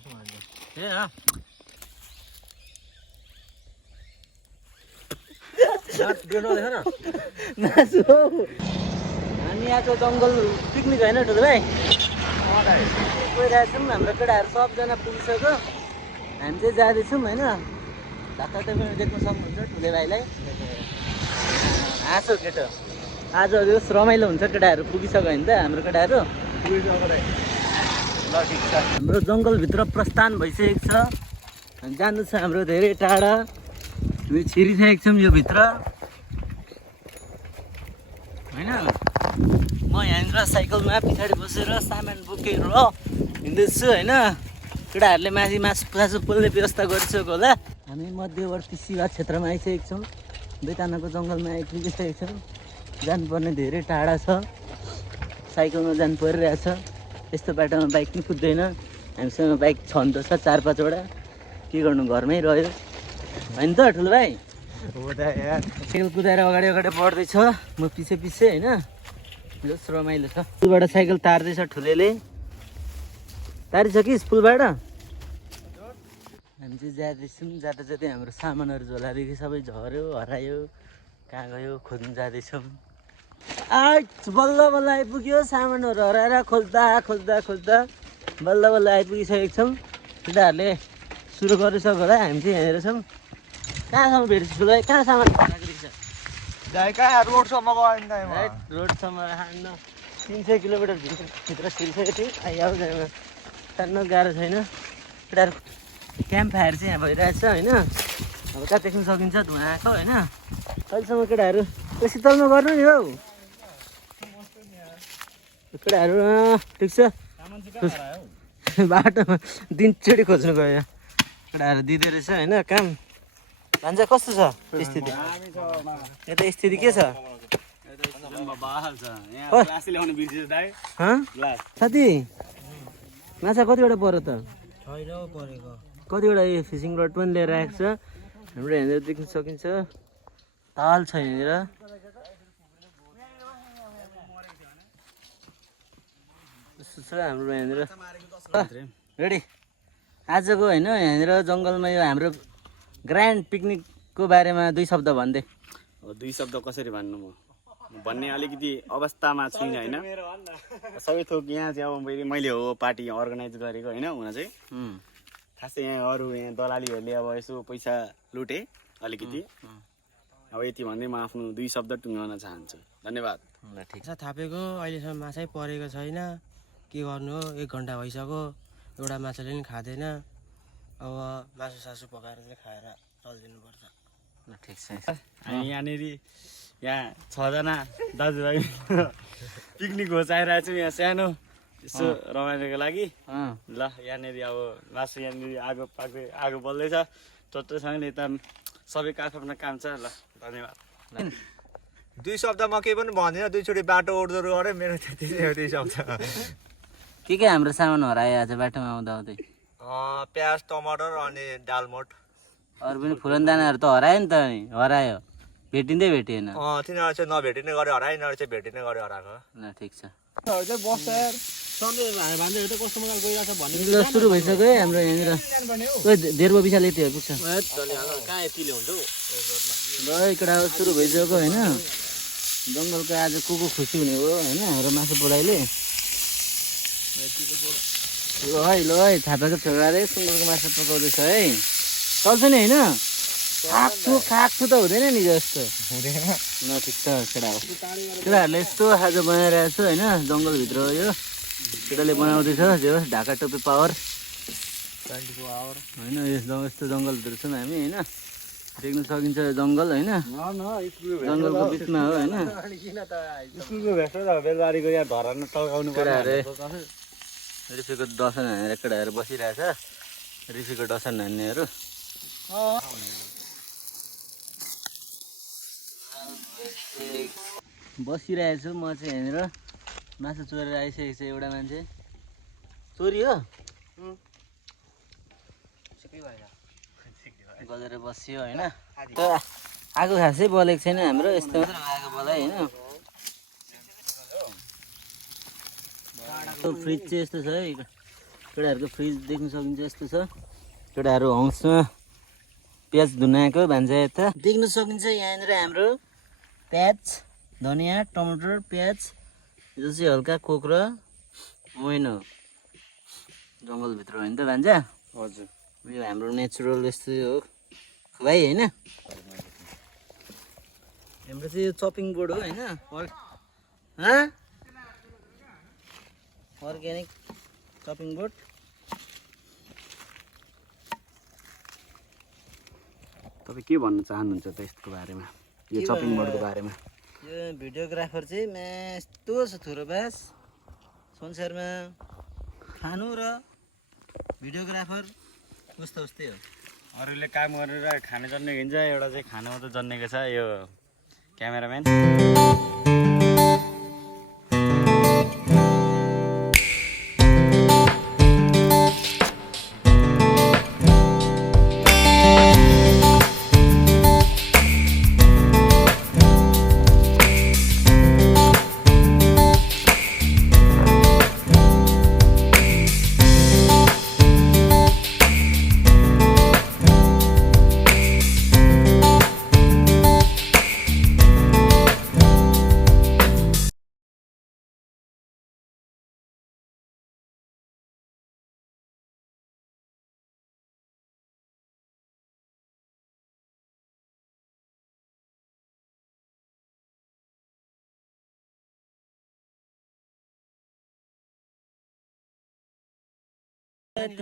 हामी यहाँको जङ्गल पिकनिक होइन ठुलो भाइ गइरहेछौँ हाम्रो केटाहरू सबजना पुगिसक्यो हामी चाहिँ जाँदैछौँ होइन ढाका पनि देख्न सक्नुहुन्छ ठुले भाइलाई हाँसो केटो आज रमाइलो हुन्छ केटाहरू पुगिसक्यो भने त हाम्रो केटाहरू ल ठिक छ हाम्रो जङ्गलभित्र प्रस्थान भइसकेको छ जानु छ हाम्रो धेरै टाढा हामी छिरिसकेको छौँ यो भित्र होइन म यहाँनिर साइकलमा पछाडि बसेर सामान बोकेर हिँड्दैछु होइन केटाहरूले माथि मासु पोल्ने व्यवस्था गरिसक्यो होला हामी मध्यवर्ती सिवा क्षेत्रमा आइसकेको छौँ बेतानाको जङ्गलमा आइपुगिसकेको छौँ जानुपर्ने धेरै टाढा छ साइकलमा जानु परिरहेछ यस्तो बाटोमा बाइक पनि कुद्दैन हामीसँग बाइक छ नि त छ 4-5वटा के गर्नु घरमै रह्यो होइन त ठुलो भाइ साइकल कुदाएर अगाडि बढ्दैछ म पछि होइन जस रमाइलो छ स्कुलबाट साइकल तार्दैछ ठुलेले तारिछ कि स्कुलबाट हामी चाहिँ जाँदैछौँ जाँदा हाम्रो सामानहरू झोलादेखि सबै झऱ्यो हरायो कहाँ गयो खोज्नु जाँदैछौँ बल्ल बल्ल आइपुग्यो सामानहरू हराएर खोज्दा बल्ल आइपुगिसकेको छौँ केटाहरूले सुरु गरिसक्यो होला हामी चाहिँ यहाँनिर छौँ कहाँसम्म भेट्छ ठुलो भाइ कहाँ सामान रोडसम्म हान्न 300 किलोमिटर भित्र छिरिसकेको थियो आइहाल्छ तान्न गाह्रो छैन केटाहरू क्याम्प फायर चाहिँ यहाँ भइरहेछ होइन अब कहाँ देख्न सकिन्छ धुवा आएको होइन अहिलेसम्म केटाहरू त्यो शीतलमा गर्नु नि हौ केटाहरू ठिक छ बाटोमा दिनचोटि खोज्नु गयो केटाहरू दिँदो रहेछ होइन काम भान्जा कस्तो छ स्थिति यता स्थिति के छ साथी माछा कतिवटा पऱ्यो त कतिवटा यो फिसिङ रड पनि लिएर आएको छ हाम्रो यहाँनिर देख्न सकिन्छ ताल छ यहाँनिर यस्तो छ हाम्रो यहाँनिर रेडी आजको होइन यहाँनिर जङ्गलमा यो हाम्रो ग्रान्ड पिकनिकको बारेमा 2 शब्द भन्दे 2 शब्द कसरी भन्नु म भन्ने अलिकति अवस्थामा छुइनँ होइन सबै थोक यहाँ चाहिँ अब मैले हो पार्टी अर्गनाइज गरेको होइन हुन चाहिँ खासै यहाँ अरू यहाँ दलालीहरूले अब यसो पैसा लुटे अलिकति अब यति भन्दै म आफ्नो 2 शब्द टुङ्गाउन चाहन्छु धन्यवाद ल ठिक छ थापेको अहिलेसम्म माछै परेको छैन के गर्नु हो 1 घन्टा भइसक्यो एउटा माछाले पनि खाँदैन अब मासु सासु पकाएर चाहिँ खाएर चलिदिनुपर्छ ल ठिक छ हामी यहाँनिर यहाँ 6 जना दाजुभाइ पिकनिक होचाइरहेको छौँ यहाँ सानो यसो रमाइलोको लागि ल यहाँनिर अब मासु यहाँनिर आगो बल्दैछ टट्टोसँगले यता सबै काठमाडौँ काम छ ल धन्यवाद 2 शब्द म केही पनि भन्दिनँ 2 चोटि बाटो ओर्दो गऱ्यो मेरो त्यति नै 2 शब्द के सामान हरायो आज बाटोमा आउँदा प्याज टमाटर अनि दालमोट अरू पनि फुलनदानाहरू त हरायो नि त हरायो भेटिँदै भेटिएन तिनीहरू चाहिँ नभेटिने गरी हरायो यिनीहरू चाहिँ भेटिने गरी हराएको ल ठिक छ सुरु भइसक्यो है हाम्रो यहाँनिर धेर बिसाले यति पुग्छ ल एकटा सुरु भइसक्यो होइन जङ्गलको आज को खुसी हुने हो होइन हाम्रो मासु पोलाइले ल है थापाको छोराले सुँगुरको मासु पकाउँदैछ है चल्छ नि होइन खाएको त हुँदैन नि जस्तो ल ठिक छ केटाहरूले यस्तो आज बनाइरहेको छु होइन जङ्गलभित्र यो केटाले बनाउँदैछ जो ढाका टोपी पावर होइन यस्तो जङ्गलभित्र छौँ हामी होइन देख्न सकिन्छ जङ्गल होइन जङ्गलको बिचमा हो होइन रिफीको डसन हानेर केटाहरू बसिरहेछ रिफीको डसन हान्नेहरू बसिरहेछु म चाहिँ यहाँनिर मासु चोरेर आइसकेको छ एउटा मान्छे चोरी हो गलेर बसियो होइन आगो खासै बलेको छैन हाम्रो यस्तो मात्र आगो बलाइ होइन फ्रिज चाहिँ यस्तो छ है केटाहरूको फ्रिज देख्न सकिन्छ यस्तो छ। केटाहरू हौसमा प्याज धुनाएको भान्जा यता देख्न सकिन्छ। यहाँनिर हाम्रो प्याज, धनियाँ, टमाटर, प्याज यो चाहिँ हल्का कोक र होइन जङ्गलभित्र हो नि त भान्जा। हजुर यो हाम्रो नेचुरल यस्तै हो भाइ होइन। हाम्रो चाहिँ यो चपिङ बोर्ड हो होइन, अर्ग्यानिक चपिङ बोर्ड। तपाईँ के भन्न चाहनुहुन्छ त यसको बारेमा, यो चपिङ बोर्डको बारेमा? यो भिडियोग्राफर चाहिँ यस्तो छ थुरोबास संसारमा, खानु र भिडियोग्राफर उस्तो उस्तै हो। अरूले काम गरेर खाने जन्मेको हुन्छ, एउटा चाहिँ खानु मात्रै जन्मेको छ यो क्यामेराम्यान।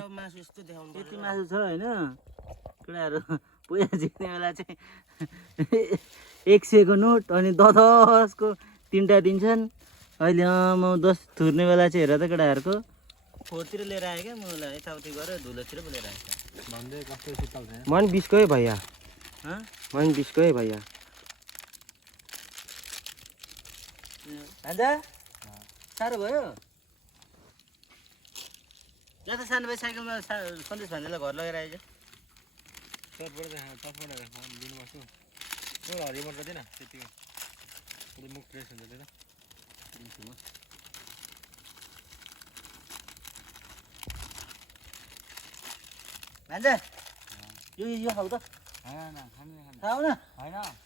मासु यस्तो देखाउनु त्यति मासु छ होइन। केटाहरू पैसा जित्ने बेला चाहिँ 100को नोट अनि 10को 3टा दिन्छन्। अहिले म 10 थुर्ने बेला चाहिँ हेर त केटाहरूको फोहोरतिर लिएर आयो क्या, मलाई यताउति गरेर धुलोतिर पो लिएर आएको। मन 20 है भैया, मन 20 है भैया। भान्जा साह्रो भयो ल त सानो भाइ साइकलमा सन्देश भान्जालाई घर लगेर आइज। भान्जा यो खाऊ त, खाऊ न,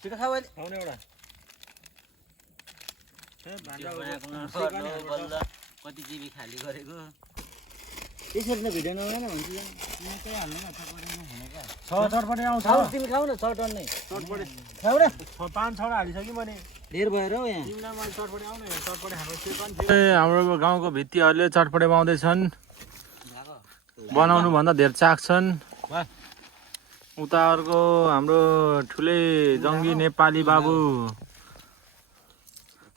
छिटो खाऊ अहिले। बल्ल कति जिबी खाली गरेको त्यसरी नै भिडियो नबनाएन भन्छ चटपटे आउँछ। तिमी खाऊ न चटन नै खाऊ न। 5-6 हालिसक्यो मैले। धेर भएर हौ यहाँ। हाम्रो गाउँको भित्तीहरूले चटपटे पाउँदैछन्, बनाउनुभन्दा धेर चाख्छन्। उता अर्को हाम्रो ठुलै जङ्गी नेपाली बाबु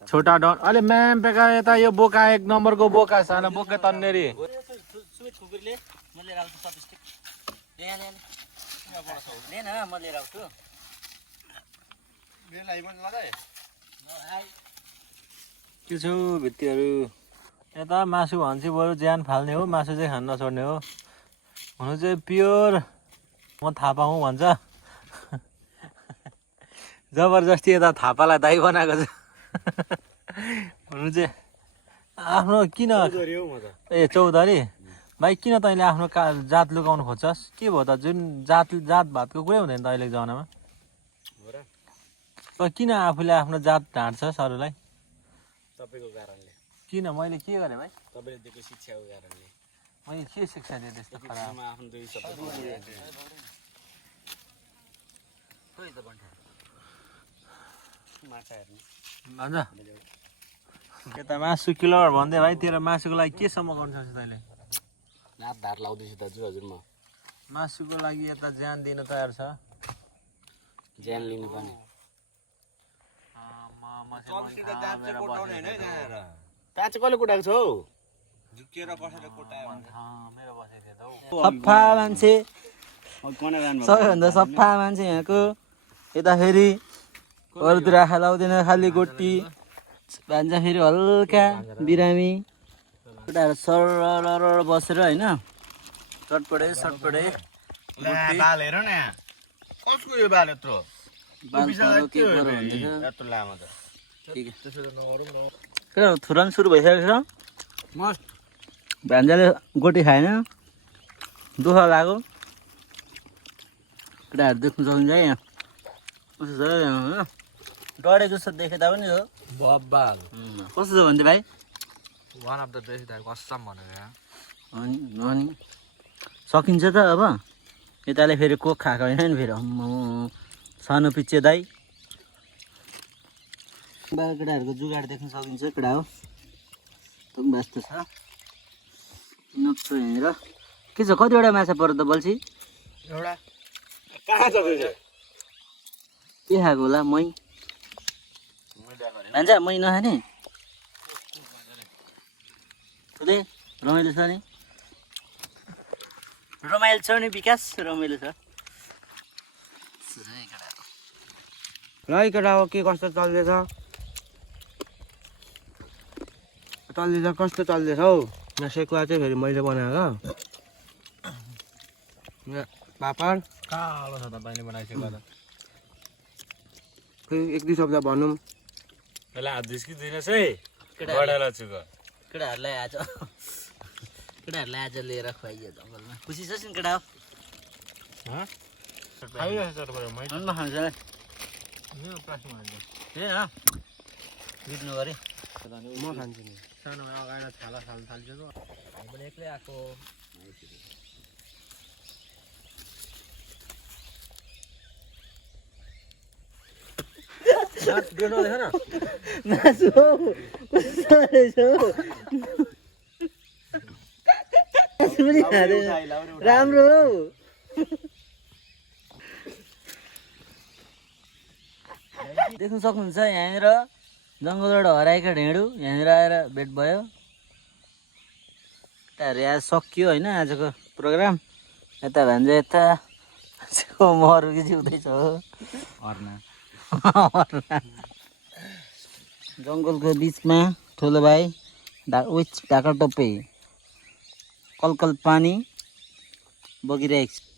छोटा डन अहिले म्याम पेका यता यो बोका 1 नम्बरको बोका सानो बोका तन्नेरी। सुमित खुकुरीले म लिएर आउँछु सब्स्टिक। यहाँ ले न म लिएर आउँछु। के छ भित्तीहरू यता मासु भन्छ बरु ज्यान फाल्ने हो, मासु चाहिँ खान नछोड्ने हो। हुनु चाहिँ प्योर म थापा हुँ भन्छ। जबरजस्ती यता थापालाई दाइ बनाएको छ। हुनु चाहिँ आफ्नो किन ए चौधरी भाइ किन तैँले आफ्नो जात लुकाउनु खोज्छस्? के भयो त? जुन जात भातको कुरै हुँदैन त अहिलेको जमानामा। किन आफूले आफ्नो जात ढाँट्छस् अरूलाई? तपाईँको कारणले। किन मैले के गरेँ भाइ? तपाईँले दिएको शिक्षाको कारणले। मैले के शिक्षा दिएँ त्यस्तो खराब? आफ्नो दुई शब्द माछा हेर्नु भन्छ यता मासु किलो भन्दै भाइ तेरो मासुको लागि केसम्म गर्नु सक्छ तैँले? रात धार लाउँदैछु दाजु हजुर। म मासुको लागि यता ज्यान दिन तयार छ। ज्यान लिनु पर्ने। त्यहाँ चाहिँ कसले कुटाएको छ हौ? सफा मान्छे, सबैभन्दा सफा मान्छे यहाँको। यता फेरि अरूतिर आँखा लाउँदैन, खालि गोटी भान्जा फेरि हल्का बिरामी। केटाहरू सर बसेर होइन चटपटे बाल हेर न यहाँ कसको यो बाल यत्रो लामो त। केटाहरू थुरान सुरु भइसकेको छ। भान्जाले गोटी खाएन दुःख लाग्यो केटाहरू देख्नु सक्नुहुन्छ है यहाँ कस्तो छ होइन डढेको जस्तो देखे तापनि हो बब्बाल कस्तो छ भन्थे भाइ वान अफ द बेस्ट दाइ कसम भनेको यहाँ अनि सकिन्छ त अब यताले फेरि कोक खाएको होइन नि फेरि सानो पिच्छे दाइ केटाहरूको जुगाड देख्न सकिन्छ केटा हो एकदम व्यस्त छ नक्सो हेरेर के छ कतिवटा माछा पर्यो त बल्छी एउटा कहाँ छ के खाएको होला मै भान्जा मै नखाने खुदै रमाइलो छ नि रमाइलो छ नि विकास रमाइलो छ ल केटा हो के कस्तो चल्दैछ कस्तो चल्दैछ हौ यहाँ सेकुवा चाहिँ फेरि मैले बनाएको यहाँ पापड कालो छ तपाईँले बनाइसक्यो त फेरि एक दुई शब्द भनौँ पहिला हात झिस्किदिनुहोस् है बढेर चुक केटाहरूलाई आज लिएर खुवाइयो जङ्गलमा खुसी छ नि केटा हो अन्नमा खान्छ ए बित्नु गरे म खान्छु नि सानोमा अगाडि छाला थालिसक्यो हामी पनि एक्लै आएको मासु हौ कस्तो रहेछ हौ मासु पनि खाँदैन राम्रो हौ देख्न सक्नुहुन्छ यहाँनिर जङ्गलबाट हराएका ढेँडो यहाँनिर आएर भेट भयो केटाहरू आज सकियो होइन आजको प्रोग्राम यता भान्जा यता मरुकी जिउँदैछ हो जङ्गलको बिचमा ठुलो भाइ ढाका टोपे कलकल पानी बगिरहेको छ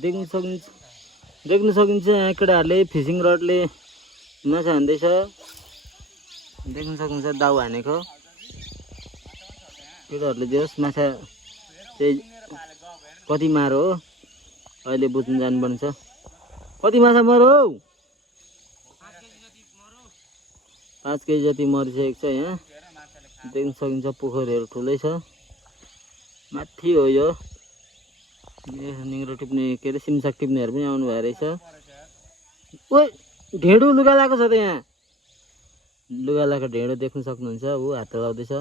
देख्न सकिन्छ यहाँ केटाहरूले फिसिङ रडले माछा हान्दैछ देख्न सक्नुहुन्छ दाउ हानेको केटाहरूले दियोस् माछा चाहिँ कति मारो हो अहिले बुझ्नु जानुपर्ने छ कति माछा मरो हौ 5 केजी जति मरिसकेको छ यहाँ देख्न सकिन्छ पोखरीहरू ठुलै छ माथि हो यो निग्रो टिप्ने के अरे सिमसाक टिप्नेहरू पनि आउनु भएको रहेछ ओ ढेँडो लुगा लगाएको छ त यहाँ लुगा लगाएको ढेँडो देख्न सक्नुहुन्छ ऊ हात लाउँदैछ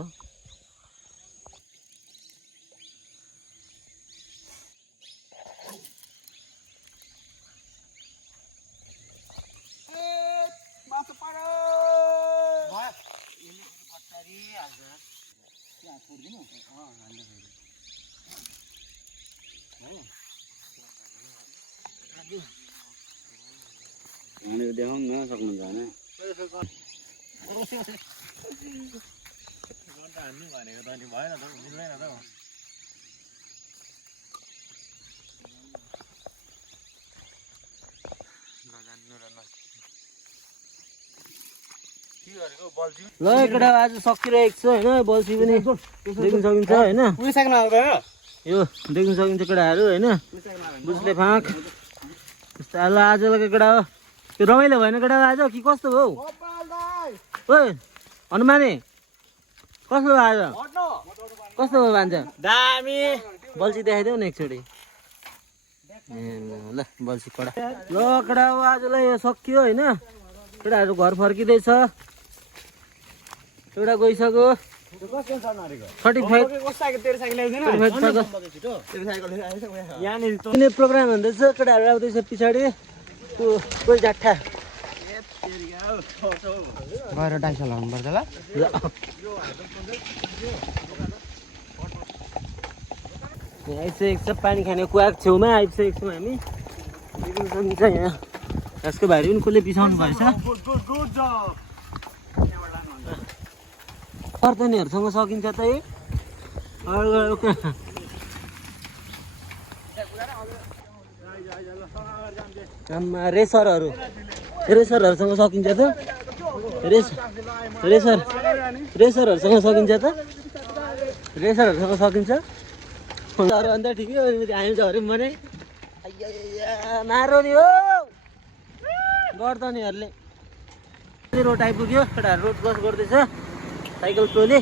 देखाउनु न सक्नुहुन्छ होइन भनेको त नि भएन त मिल्दैन त ल केटा आज सकिरहेको छ होइन बल्छी पनि देख्न सकिन्छ होइन यो देख्न सकिन्छ केटाहरू होइन बुझ्ने फाँक त्यस्तो ल आजको केटा हो त्यो रमाइलो भएन केटा आज कि कस्तो हो ओइ हनुमाने कस्तो भयो आज कस्तो भयो भान्ज दामी बल्छी देखाइदेऊ न एकचोटि ए ल बल्छी कडा ल केटा हो आजलाई यो सकियो होइन केटाहरू घर फर्किँदैछ एउटा गइसक्यो 35 प्रोग्राम हुँदैछ केटाहरू आउँदैछ पछाडि कोही जाठा गएर डाइस लाउनु पर्छ ल आइसकेको छ पानी खाने कुवाको छेउमा आइसकेको छौँ हामी देख्न सकिन्छ यहाँ यसको भारी पनि कसले बिसाउनु भएछ कर्तनीहरूसँग सकिन्छ त रेसरहरू रेसरहरूसँग सकिन्छ त रेसरहरूसँग सकिन्छ त रेसरहरूसँग सकिन्छ अन्त ठिकै हो हामी झऱ्यौँ भने मारो नि हो गर्दनीहरूले रोड आइपुग्यो केटाहरू रोड क्रस गर्दैछ साइकल टोली